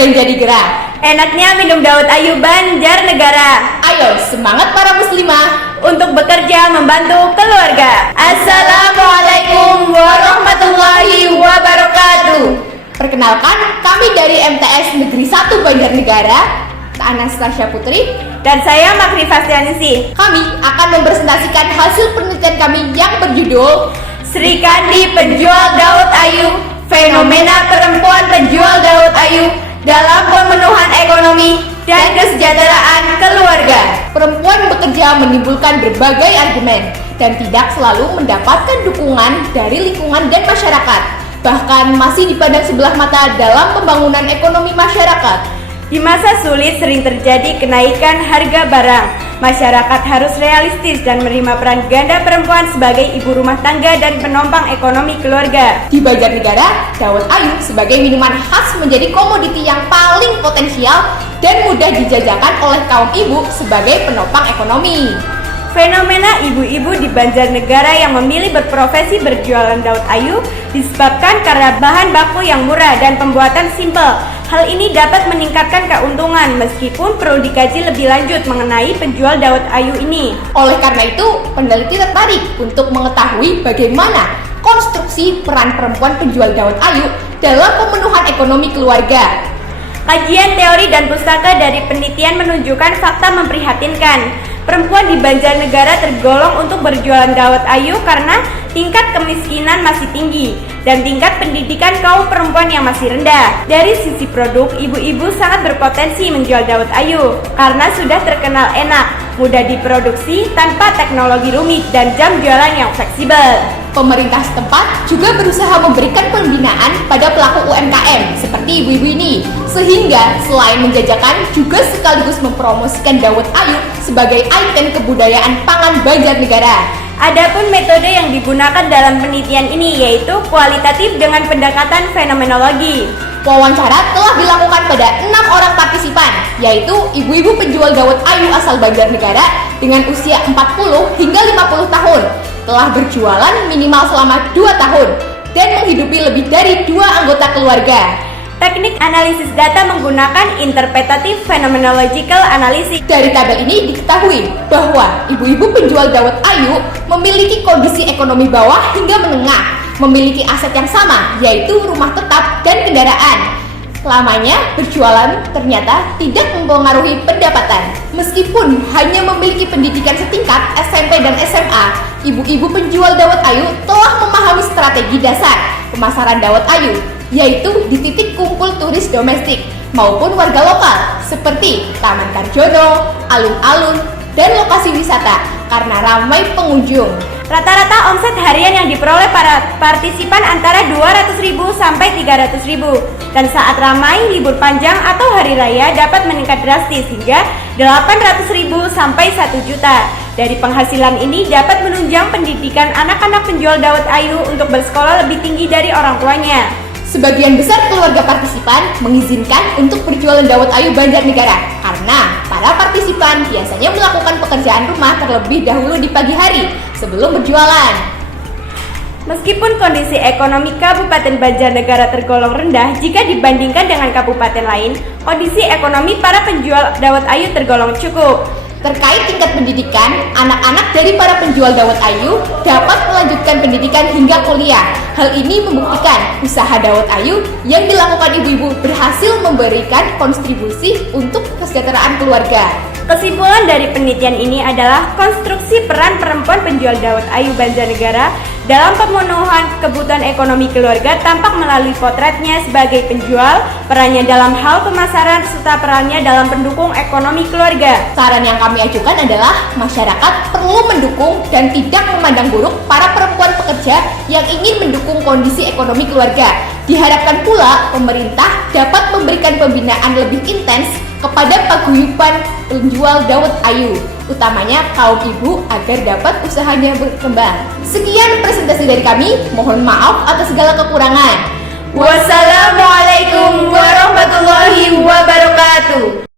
badan jadi gerak. Enaknya minum dawet ayu Banjarnegara. Ayo semangat para muslimah untuk bekerja membantu keluarga. Assalamualaikum warahmatullahi wabarakatuh. Perkenalkan, kami dari MTS Negeri 1 Banjarnegara, Anastasia Putri, dan saya Makri Fastianisi. Kami akan mempresentasikan hasil penelitian kami yang berjudul Sri Kandi Penjual Dawet Ayu, Fenomena Perempuan Penjual Dawet Ayu dalam Pemenuhan Ekonomi dan Kesejahteraan Keluarga. Perempuan bekerja menimbulkan berbagai argumen dan tidak selalu mendapatkan dukungan dari lingkungan dan masyarakat, bahkan masih dipandang sebelah mata dalam pembangunan ekonomi masyarakat. Di masa sulit sering terjadi kenaikan harga barang. Masyarakat harus realistis dan menerima peran ganda perempuan sebagai ibu rumah tangga dan penopang ekonomi keluarga. Di Banjarnegara, dawet ayu sebagai minuman khas menjadi komoditi yang paling potensial dan mudah dijajakan oleh kaum ibu sebagai penopang ekonomi. Fenomena ibu-ibu di Banjarnegara yang memilih berprofesi berjualan dawet ayu disebabkan karena bahan baku yang murah dan pembuatan simpel. Hal ini dapat meningkatkan keuntungan meskipun perlu dikaji lebih lanjut mengenai penjual dawet ayu ini. Oleh karena itu, peneliti tertarik untuk mengetahui bagaimana konstruksi peran perempuan penjual dawet ayu dalam pemenuhan ekonomi keluarga. Kajian teori dan pustaka dari penelitian menunjukkan fakta memprihatinkan. Perempuan di Banjarnegara tergolong untuk berjualan dawet ayu karena tingkat kemiskinan masih tinggi dan tingkat pendidikan kaum perempuan yang masih rendah. Dari sisi produk, ibu-ibu sangat berpotensi menjual dawet ayu karena sudah terkenal enak, mudah diproduksi tanpa teknologi rumit dan jam jualan yang fleksibel. Pemerintah setempat juga berusaha memberikan pembinaan pada pelaku UMKM seperti ibu-ibu ini, sehingga selain menjajakan juga sekaligus mempromosikan dawet ayu sebagai ikon kebudayaan pangan Banjarnegara. Adapun metode yang digunakan dalam penelitian ini yaitu kualitatif dengan pendekatan fenomenologi. Wawancara telah dilakukan pada 6 orang partisipan, yaitu ibu-ibu penjual dawet ayu asal Banjarnegara dengan usia 40 hingga 50 tahun, telah berjualan minimal selama 2 tahun, dan menghidupi lebih dari 2 anggota keluarga. Teknik analisis data menggunakan interpretative phenomenological analysis. Dari tabel ini diketahui bahwa ibu-ibu penjual dawet ayu memiliki kondisi ekonomi bawah hingga menengah, memiliki aset yang sama, yaitu rumah tetap dan kendaraan. Lamanya berjualan ternyata tidak mempengaruhi pendapatan. Meskipun hanya memiliki pendidikan setingkat SMP dan SMA, ibu-ibu penjual dawet ayu telah memahami strategi dasar pemasaran dawet ayu, yaitu di titik kumpul turis domestik maupun warga lokal seperti Taman Karjono, alun-alun, dan lokasi wisata karena ramai pengunjung. Rata-rata omset harian yang diperoleh para partisipan antara 200.000 sampai 300.000, dan saat ramai libur panjang atau hari raya dapat meningkat drastis hingga 800.000 sampai 1 juta. Dari penghasilan ini dapat menunjang pendidikan anak-anak penjual dawet ayu untuk bersekolah lebih tinggi dari orang tuanya. Sebagian besar keluarga partisipan mengizinkan untuk berjualan dawet ayu Banjarnegara karena para partisipan biasanya melakukan pekerjaan rumah terlebih dahulu di pagi hari sebelum berjualan. Meskipun kondisi ekonomi Kabupaten Banjarnegara tergolong rendah jika dibandingkan dengan kabupaten lain, kondisi ekonomi para penjual dawet ayu tergolong cukup. Terkait tingkat pendidikan, anak-anak dari para penjual dawet ayu dapat melanjutkan pendidikan hingga kuliah. Hal ini membuktikan usaha dawet ayu yang dilakukan ibu-ibu berhasil memberikan kontribusi untuk kesejahteraan keluarga. Kesimpulan dari penelitian ini adalah konstruksi peran perempuan penjual dawet ayu Banjarnegara dalam pemenuhan kebutuhan ekonomi keluarga tampak melalui potretnya sebagai penjual, perannya dalam hal pemasaran, serta perannya dalam pendukung ekonomi keluarga. Saran yang kami ajukan adalah masyarakat perlu mendukung dan tidak memandang buruk para perempuan pekerja yang ingin mendukung kondisi ekonomi keluarga. Diharapkan pula pemerintah dapat memberikan pembinaan lebih intens kepada paguyuban penjual dawet ayu, utamanya kaum ibu agar dapat usahanya berkembang. Sekian presentasi dari kami, mohon maaf atas segala kekurangan. Wassalamualaikum warahmatullahi wabarakatuh.